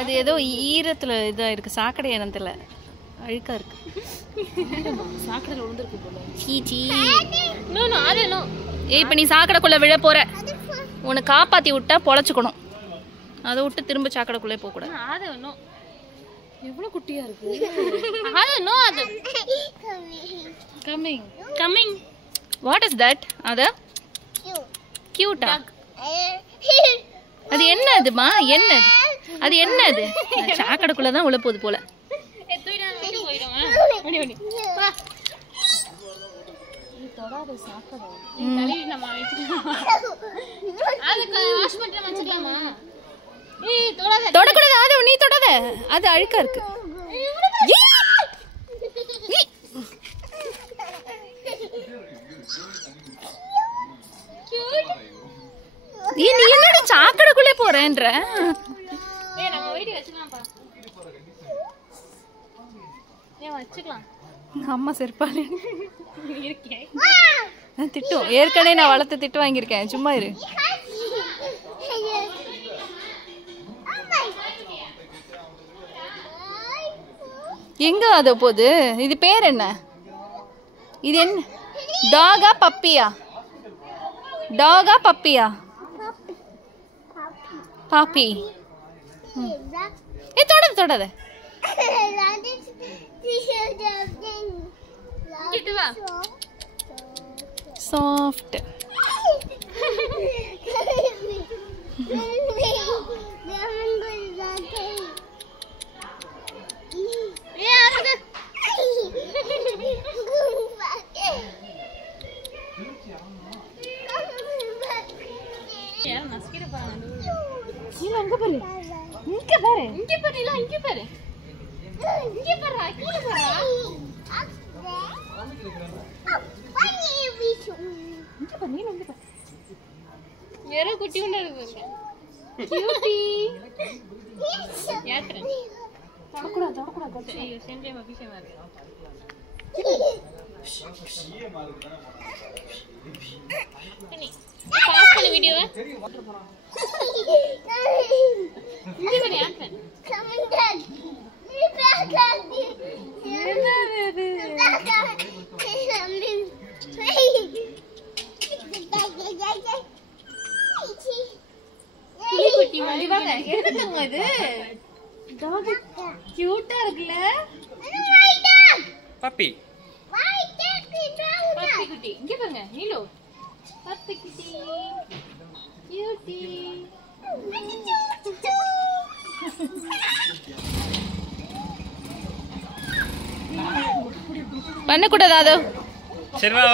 அது ஏதோ ஈரத்துல இதா இருக்கு, சாக்கடை இனத்துல அழுக்கா இருக்கு. சாக்கடையில விழுந்திருக்கு போல. சீச்சி. நோ நோ அது நோ. ஏய் இப்ப நீ சாக்கடைக்குள்ள விழ போற. உன்னை காப்பாத்தி விட்டா பொழைச்சுக்கணும். அதை விட்டு திரும்ப சாக்கடைக்குள்ளே போக கூடாது. அது நோ. எவ்வளவு குட்டியா இருக்கு. அது நோ அது. Coming coming. What is that? அது கியூட்டா? அது என்ன அதுமா? என்ன அது? என்ன அது? சாக்கடைக்குள்ள தான் உள்ள போகுது போல. தொடாத சாக்கடை. கழுவி நம்ம வச்சுக்கலாம். அது வாஷ் பண்ணிட்டு வச்சுக்கலாமா? ஏய் தொடாத. தொடக்கூடாது. அது நீ தொடாத. அது அழுக்கா இருக்கு. நீ என்னடா சாக்கடைக்குள்ளே போறேன்ற? ஏய் நம்ம வீடியோ வச்சுக்கலாம்ப்பா. ஏன் வச்சுக்கலாம். அம்மா செருப்பாலே இருக்கே. திட்டும். ஏற்கனவே நான் வளர்த்து திட்டு வாங்கியிருக்கேன். சும்மா இரு. எங்க அது போகுது? இது பேர் என்ன? இது என்ன? டாகா பப்பியா? டாகா பப்பியா? பாப்பி. ஏ தொடாத தொடாத. கிட்ட வா. சாஃப்ட். இங்க பாரு. இங்க பாரு. இங்க பாரு. இல்ல இங்க பாரு. இங்க பாரு. கீழ பாரு. இங்க பாரு. நீ இங்க பாரு. வேற குட்டி ஒண்ணு இருக்கு. கியூட்டி. யாத்ரா. தொடக்கூடாது தொடக்கூடாது. ஐயோ செஞ்சே மபிஷமா இருக்கு. பாஸ் பண்ண வீடியோவை. இங்க பாரு யாத்ரா. Coming dad. நீ பேக் ஆதி. என்னது? குட்டி மாதிரி வாங்க. எடுத்துங்க இது. டாக் கியூட்டா இருக்குல? பப்பி. பப்பி குட்டி. இங்க பாருங்க. நீலோ. பப்பி குட்டி. கியூட்டி. பண்ணக்கூடாது. அது சரி வா.